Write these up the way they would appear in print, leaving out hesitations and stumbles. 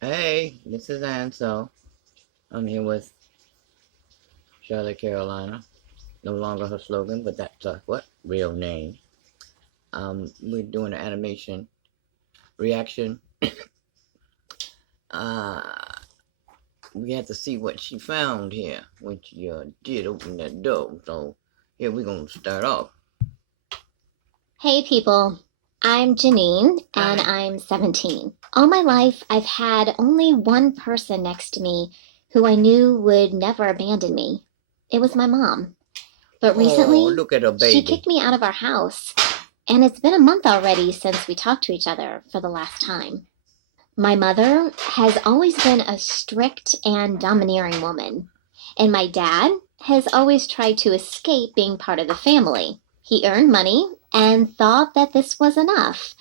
Hey, this is Ansel. I'm here with Charlotte Carolina. No longer her slogan, but that's what? Real name. We're doing an animation reaction. Uh, we have to see what she found here when she did open that door. So here we're going to start off. Hey people, I'm Janine and Hi. I'm 17. All my life, I've had only one person next to me who I knew would never abandon me. It was my mom. But Oh, recently, look at her she baby. kicked me out of our house, and it's been a month already since we talked to each other for the last time. My mother has always been a strict and domineering woman, and my dad has always tried to escape being part of the family. He earned money and thought that this was enough.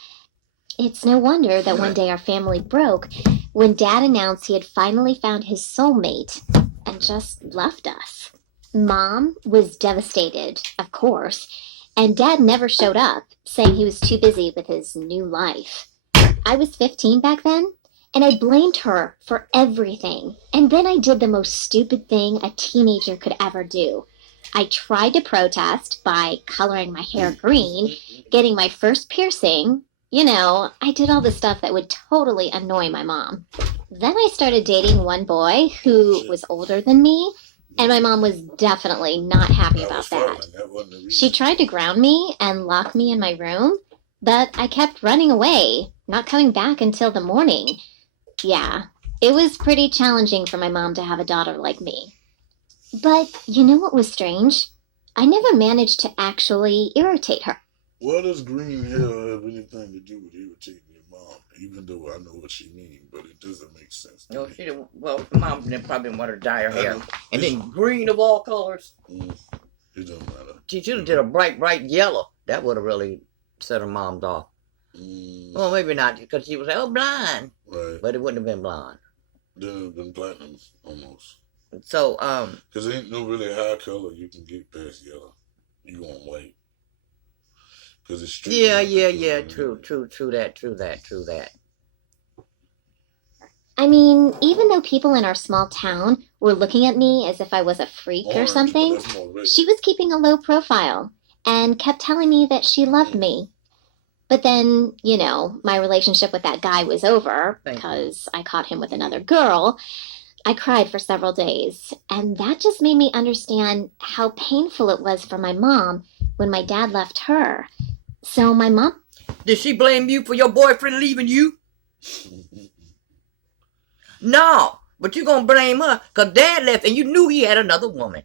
It's no wonder that one day our family broke when Dad announced he had finally found his soulmate and just left us. Mom was devastated, of course, and Dad never showed up, saying he was too busy with his new life. I was 15 back then, and I blamed her for everything. And then I did the most stupid thing a teenager could ever do. I tried to protest by coloring my hair green, getting my first piercing. I did all the stuff that would totally annoy my mom. Then I started dating one boy who was older than me, and my mom was definitely not happy about that. She tried to ground me and lock me in my room, but I kept running away, not coming back until the morning. Yeah, it was pretty challenging for my mom to have a daughter like me. But you know what was strange? I never managed to actually irritate her. What does green hair have anything to do with irritating your mom? Even though I know what she means, but it doesn't make sense to No, me. she didn't. Well, mom didn't probably want her to dye her hair. And then green of all colors. It don't matter. She should have did a bright yellow. That would have really set her mom's off. Well, maybe not, because she was blind. Right. But it wouldn't have been blonde. Then it would have been platinum, almost. So, Because ain't no really high color you can get past yellow. You want white. Because it's straight. Yeah. True that. I mean, even though people in our small town were looking at me as if I was a freak or Orange, something, but that's more red. she was keeping a low profile and kept telling me that she loved me. But then, my relationship with that guy was over because I caught him with another girl. I cried for several days, and that just made me understand how painful it was for my mom when my dad left her. So my mom... Did she blame you for your boyfriend leaving you? No, but you gonna blame her because dad left and you knew he had another woman.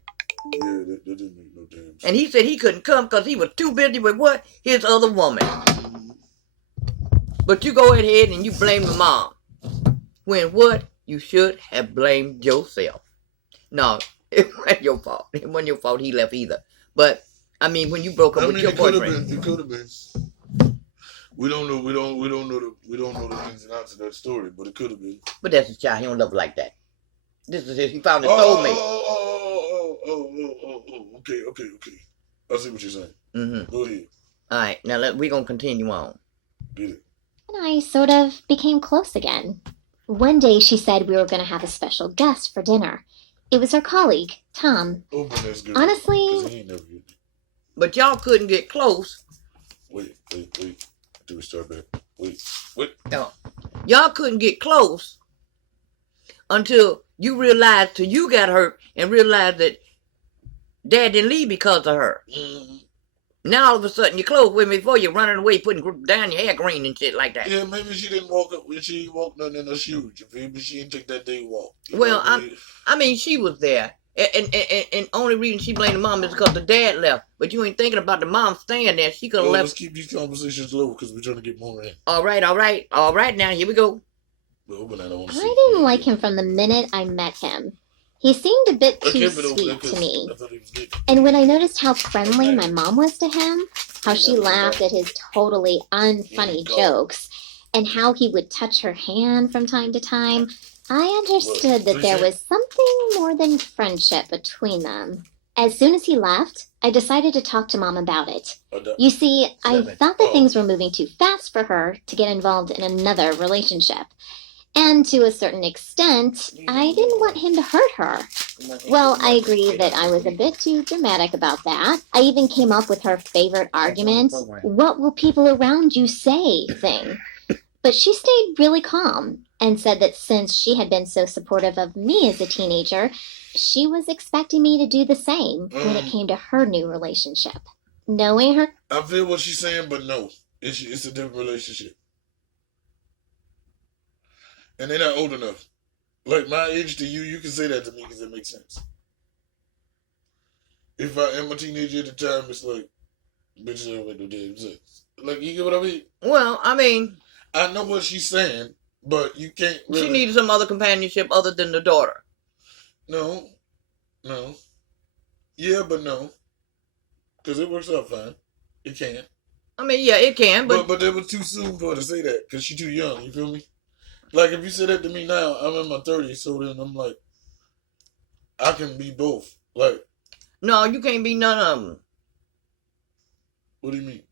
Yeah, that didn't make no damn sense. And he said he couldn't come because he was too busy with what? His other woman. But you go ahead and you blame the mom. When what? You should have blamed yourself. No, it wasn't your fault. It wasn't your fault he left either. But, I mean, when you broke up with your boyfriend. It could have been. We don't know the ins and outs of that story, but it could have been. But that's his child. He don't love her like that. This is his. He found his soulmate. Okay. I see what you're saying. Mm-hmm. Go ahead. All right, now we're gonna continue on. Get it. And I sort of became close again. One day she said we were going to have a special guest for dinner. It was her colleague, Tom. Open this girl. Honestly... But y'all couldn't get close. Wait. Do we start back? Wait. No. Y'all couldn't get close until you realized, till you got hurt and realized that dad didn't leave because of her. Mm-hmm. Now all of a sudden you're close with me before you're running away, putting down your hair green and shit like that. Yeah, maybe she didn't walk up when she walked nothing in her shoes. Maybe she didn't take that day walk. Well, I mean, she was there. And only reason she blamed the mom is because the dad left. But you ain't thinking about the mom staying there. She could have left. Let's keep these conversations low because we're trying to get more in. All right. Now here we go. I didn't like him from the minute I met him. He seemed a bit too sweet to me. And when I noticed how friendly my mom was to him, how she laughed at his totally unfunny jokes, and how he would touch her hand from time to time, I understood that there was something more than friendship between them. As soon as he left, I decided to talk to Mom about it. You see, I thought that things were moving too fast for her to get involved in another relationship. And to a certain extent, I didn't want him to hurt her. Well, I agree that I was a bit too dramatic about that. I even came up with her favorite argument, what will people around you say thing. But she stayed really calm and said that since she had been so supportive of me as a teenager, she was expecting me to do the same when it came to her new relationship. Knowing her... I feel what she's saying, but no. It's a different relationship. And they're not old enough. Like my age to you can say that to me because it makes sense. If I am a teenager at the time, it's like, bitch, I don't make no damn sense. Like, you get what I mean? Well, I mean, I know what she's saying, but you can't really... She needed some other companionship other than the daughter. No. Yeah, but no. Because it works out fine. It can. I mean, yeah, it can, but... But it was too soon for her to say that, because she's too young, you feel me? Like, if you say that to me now, I'm in my 30s, so then I'm like, I can be both. Like... No, you can't be none of them. What do you mean?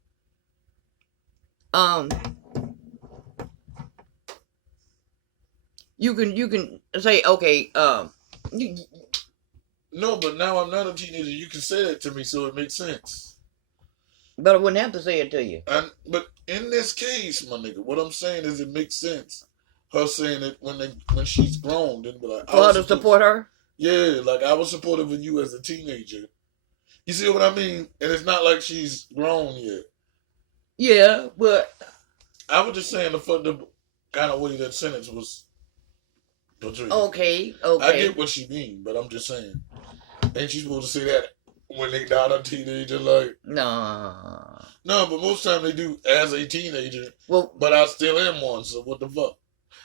You can say, okay, No, but now I'm not a teenager. You can say that to me, so it makes sense. But I wouldn't have to say it to you. But in this case, my nigga, what I'm saying is it makes sense. Her saying it when she's grown, then be like, for her to support her? Yeah, like I was supportive of you as a teenager. You see what I mean? And it's not like she's grown yet. Yeah, but I was just saying the fucked up kind of way that sentence was portrayed. Okay. I get what she mean, but I'm just saying, ain't you supposed to say that when they not a teenager? Like, no, but most time they do as a teenager. Well, but I still am one, so what the fuck?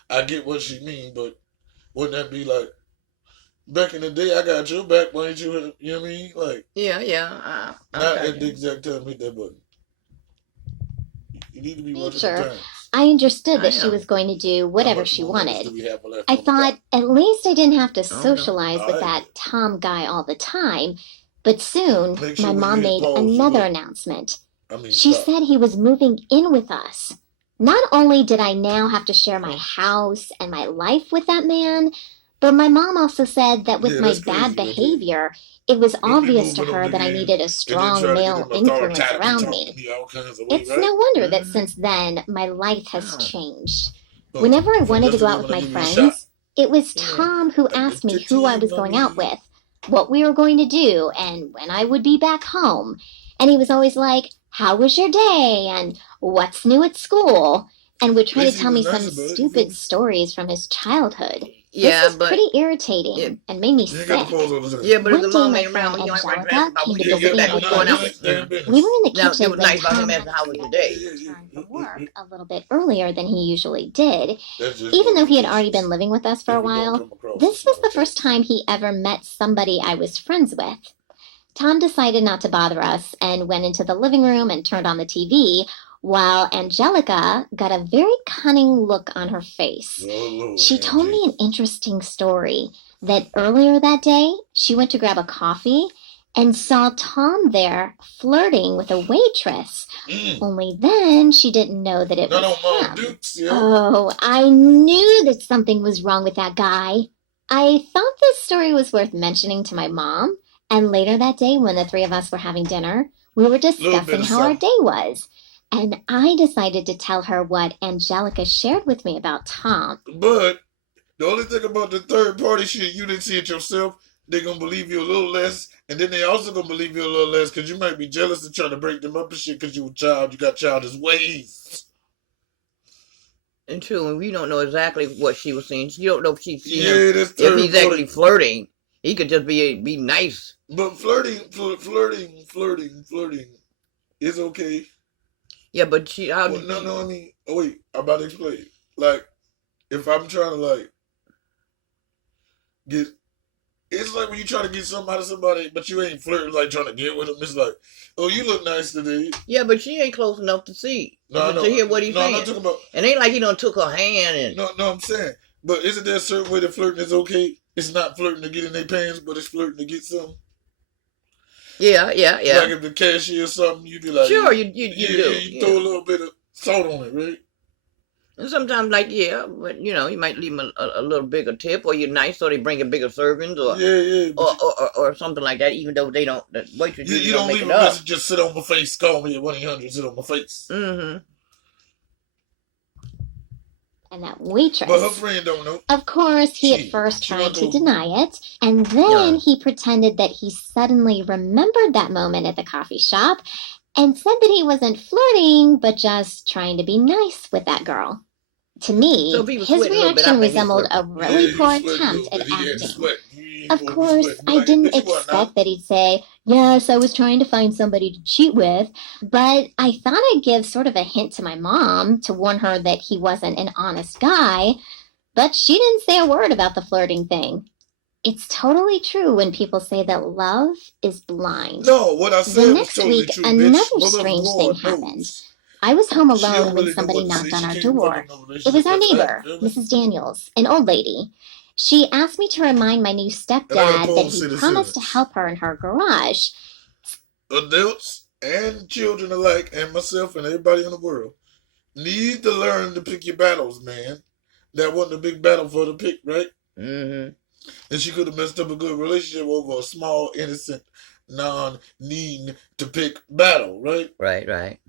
I get what she mean, but wouldn't that be like, back in the day, I got your back, why ain't you? You know what I mean? Like, yeah. Not at the exact time hit that button. You need to be watching the times. I understood that she was going to do whatever she wanted. I thought at least I didn't have to socialize with that Tom guy all the time. But soon, my mom made another announcement. She said he was moving in with us. Not only did I now have to share my house and my life with that man, but my mom also said that with my bad behavior, it was obvious to her that I needed a strong male influence around me. It's no wonder that since then, my life has changed. Whenever I wanted to go out with my friends, it was Tom who asked me who I was going out with, what we were going to do, and when I would be back home. And he was always like, how was your day? And what's new at school? And would try to tell me some stupid stories from his childhood. Yeah, this was pretty irritating and made me sick. Yeah, but if the mom ain't around, when you Angelica came to visit visit me going out. We were in the Now, kitchen it was nice when about him Tom asking how was your day. returned from work a little bit earlier than he usually did. Even though he had already been living with us for a while, this was the first time he ever met somebody I was friends with. Tom decided not to bother us and went into the living room and turned on the TV, while Angelica got a very cunning look on her face. She told me an interesting story that earlier that day, she went to grab a coffee and saw Tom there flirting with a waitress. Only then she didn't know that it was him. Oh, I knew that something was wrong with that guy. I thought this story was worth mentioning to my mom, and later that day when the three of us were having dinner, we were discussing how our day was. And I decided to tell her what Angelica shared with me about Tom. But the only thing about the third party shit, you didn't see it yourself. They're going to believe you a little less. And then they also going to believe you a little less because you might be jealous and trying to break them up and shit because you a child. You got childish ways. And true, and we don't know exactly what she was seeing. You don't know if she's seeing him, that's if he's actually flirting. He could just be nice. But flirting is okay. Yeah, but she... I mean... Oh, wait, I'm about to explain. Like, if I'm trying to, like, get... It's like when you try to get something out of somebody, but you ain't flirting, like, trying to get with them. It's like, oh, you look nice today. Yeah, but she ain't close enough to see. To hear what he's saying. I'm not talking about... It ain't like he done took her hand and... No, I'm saying. But isn't there a certain way that flirting is okay? It's not flirting to get in their pants, but it's flirting to get something. Yeah. Like if the cashier or something, you'd be like... Sure, you do. You throw a little bit of salt on it, right? And sometimes, like, yeah, but you might leave them a little bigger tip, or you're nice, so they bring a bigger servings, or Yeah, yeah, but or something like that. Even though they don't, the waitress you usually don't don't make leave it a up. message, just sit on my face, call me at 1-800, sit on my face. Mm-hmm. And that But her waitress. friend don't know. Of course, he at Shit, first she tried done to told me. deny it, and then Yeah. he pretended that he suddenly remembered that moment at the coffee shop and said that he wasn't flirting, but just trying to be nice with that girl. To me, So if he was his sweating a little bit, I reaction think he's resembled a flirting. really Yeah, poor he sweat a attempt little at bit. He had to acting. sweat. You ain't Of supposed to course, sweat. Be I like, didn't bitch, you what now? expect that he'd say, "Yes, I was trying to find somebody to cheat with," but I thought I'd give sort of a hint to my mom to warn her that he wasn't an honest guy, but she didn't say a word about the flirting thing. It's totally true when people say that love is blind. No, what I The said was next totally week, true, another bitch. Mother strange thing God happened. knows. I was home She alone don't when really know somebody what to say. knocked on She our can't run in door. no It was relationship our after that. neighbor, Feel me? Mrs. Daniels, an old lady. She asked me to remind my new And I stepdad that oppose he city promised to sentence. help her in her garage. Adults and children alike, and myself and everybody in the world, need to learn to pick your battles, man. That wasn't a big battle for her to pick, right? Mm-hmm. And she could have messed up a good relationship over a small, innocent, non-needing to pick battle, right? Right.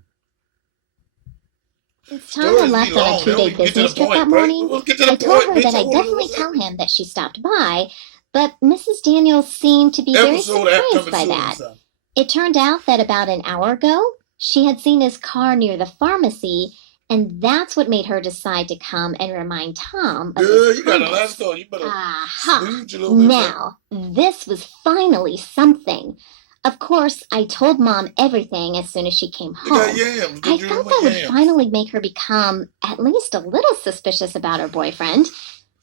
Since Tom had Stories be left on a long. They don't 2-day even get to the business trip point, that right? morning, Let's get to I the told point, her bitch. that I I'd want to know definitely what's tell happening. him that she stopped by, but Mrs. Daniels seemed to be very Episode app surprised coming by soon, that. son. It turned out that about an hour ago, she had seen his car near the pharmacy, and that's what made her decide to come and remind Tom of Girl, his you got a last promise. call. You better Aha! smooth your little bit, man. Now, this was finally something. Of course, I told Mom everything as soon as she came They got home. yams. I Good you thought with that would yams. finally make her become at least a little suspicious about her boyfriend,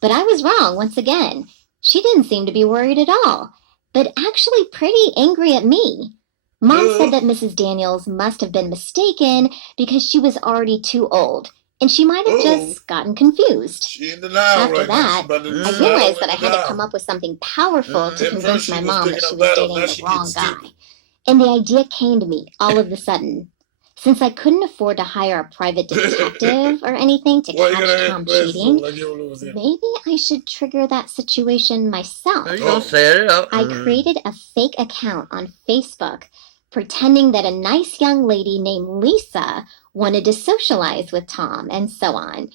but I was wrong once again. She didn't seem to be worried at all, but actually pretty angry at me. Mom said that Mrs. Daniels must have been mistaken because she was already too old, and she might have just gotten confused. She in denial After right now. She that, about to I decide realized on that I in had to come denial. up with something powerful to At convince first, my she was mom that picking she up was battles. dating Now the she wrong getting guy. stupid. And the idea came to me all of a sudden. Since I couldn't afford to hire a private detective or anything to Why you catch gotta have Tom glasses on cheating, like you don't know what's in? maybe I should trigger that situation myself. You gonna set it up? I created a fake account on Facebook, pretending that a nice young lady named Lisa wanted to socialize with Tom, and so on.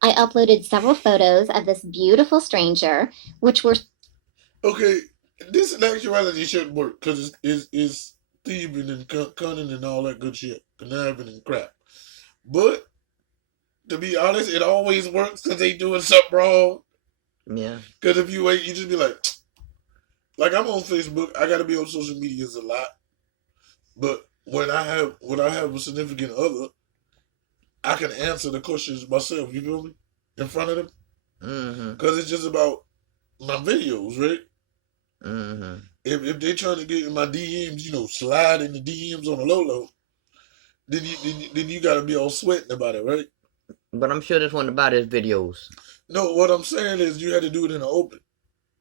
I uploaded several photos of this beautiful stranger, which were Okay, this in actuality shouldn't work because it's thieving and cunning and all that good shit, conniving and crap. But to be honest, it always works because they doing something wrong. Yeah. Because if you wait, you just be like I'm on Facebook. I gotta be on social medias a lot. But when I have a significant other, I can answer the questions myself. You feel me? In front of them, Mm-hmm. because it's just about my videos, right? Mm-hmm. If they trying to get in my DMs, slide in the DMs on the low, then you gotta be all sweating about it, right? But I'm sure this one about his videos. No, what I'm saying is you had to do it in the open.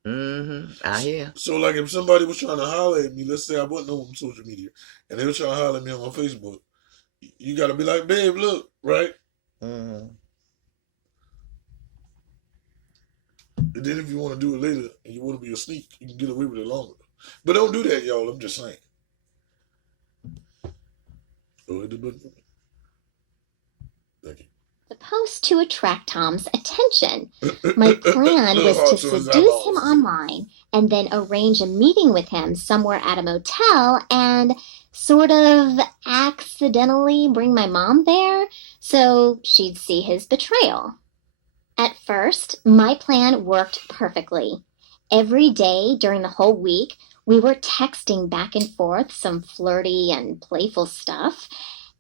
Mm-hmm. I hear. So like if somebody was trying to holler at me, let's say I wasn't on social media, and they were trying to holler at me on my Facebook, you gotta be like, babe, look, right? Mm-hmm. And then if you want to do it later and you want to be a sneak, you can get away with it longer. But don't do that, y'all. I'm just saying. Oh, hit the button for me. Thank you. supposed to attract Tom's attention. My plan was to seduce him online and then arrange a meeting with him somewhere at a motel and sort of accidentally bring my mom there so she'd see his betrayal. At first, my plan worked perfectly. Every day during the whole week, we were texting back and forth some flirty and playful stuff,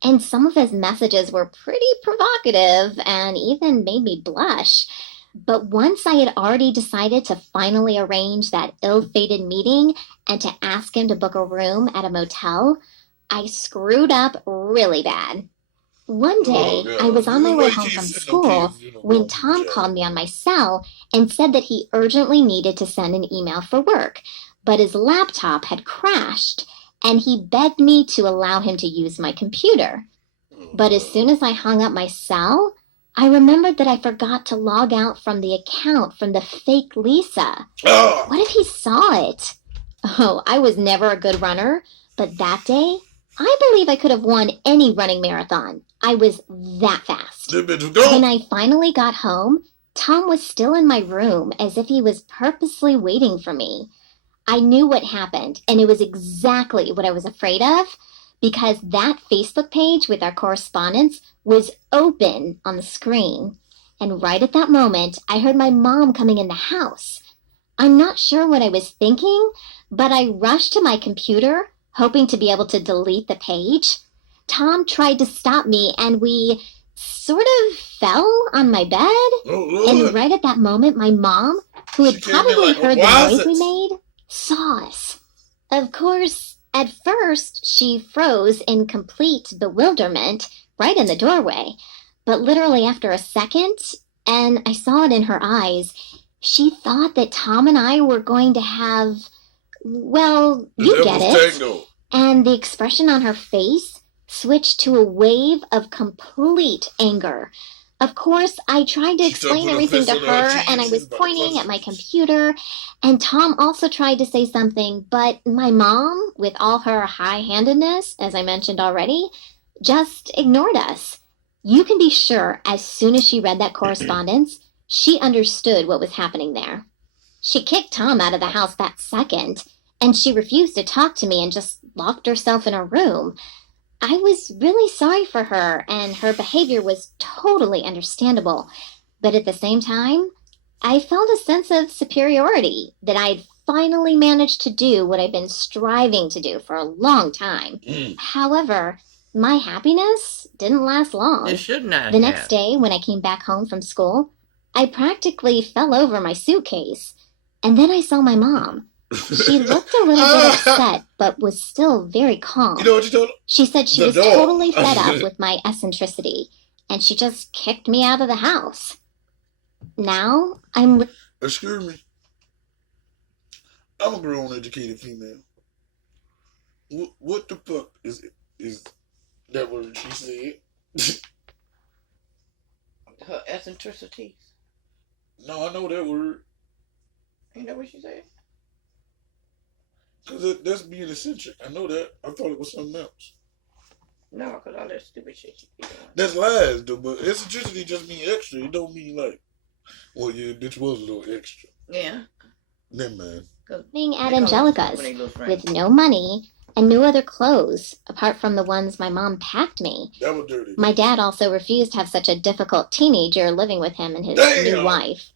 and some of his messages were pretty provocative and even made me blush. But once I had already decided to finally arrange that ill-fated meeting and to ask him to book a room at a motel, I screwed up really bad. One day, I was on my way home from school when Tom called me on my cell and said that he urgently needed to send an email for work, but his laptop had crashed, and he begged me to allow him to use my computer. But as soon as I hung up my cell, I remembered that I forgot to log out from the account from the fake Lisa. Oh, What if he saw it? Oh, I was never a good runner, but that day, I believe I could have won any running marathon. I was that fast. that bitch was When gone. I finally got home, Tom was still in my room as if he was purposely waiting for me. I knew what happened, and it was exactly what I was afraid of because that Facebook page with our correspondence was open on the screen. And right at that moment, I heard my mom coming in the house. I'm not sure what I was thinking, but I rushed to my computer, hoping to be able to delete the page. Tom tried to stop me, and we sort of fell on my bed. Oh, And Lord. right at that moment, my mom, who She had came in probably like a heard the noise we wazoo. made, saw us. Of course, at first, she froze in complete bewilderment right in the doorway. But literally after a second, and I saw it in her eyes, she thought that Tom and I were going to have, well, The you get devil's it. tango. And the expression on her face switched to a wave of complete anger. Of course, I tried to She started explain putting her everything fist to under her her, chin. and I She's was about to pointing clutch at my it. computer, and Tom also tried to say something, but my mom, with all her high-handedness, as I mentioned already, just ignored us. You can be sure as soon as she read that correspondence, she understood what was happening there. She kicked Tom out of the house that second, and she refused to talk to me and just locked herself in her room. I was really sorry for her, and her behavior was totally understandable. But at the same time, I felt a sense of superiority that I'd finally managed to do what I've been striving to do for a long time. Mm. However, my happiness didn't last long. It should not The next have. day, when I came back home from school, I practically fell over my suitcase. And then I saw my mom. She looked a little bit upset, but was still very calm. You know what you told her? She said she The was dog. totally fed up with my eccentricity, and she just kicked me out of the house. Now, I'm Excuse me. I'm a grown, educated female. What the fuck is that word she said? Her eccentricities. No, I know that word. You know what she said? Because that's being eccentric. I know that. I thought it was something else. No, because all that stupid shit she be doing. That's lies, though. But eccentricity just mean extra. It don't mean like, well, yeah, bitch was a little extra. Yeah. Never mind. living at They call us Angelica's when they lose friends. with no money and no other clothes apart from the ones my mom packed me. That was dirty. My dad also refused to have such a difficult teenager living with him and his Damn. new wife.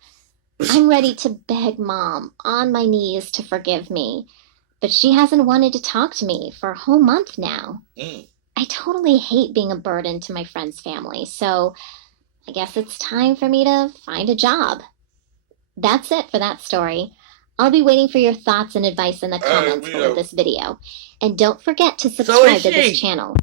I'm ready to beg Mom on my knees to forgive me, but she hasn't wanted to talk to me for a whole month now. Mm. I totally hate being a burden to my friend's family, so I guess it's time for me to find a job. That's it for that story. I'll be waiting for your thoughts and advice in the All right, comments we below out. this video. And don't forget to subscribe to she. this channel.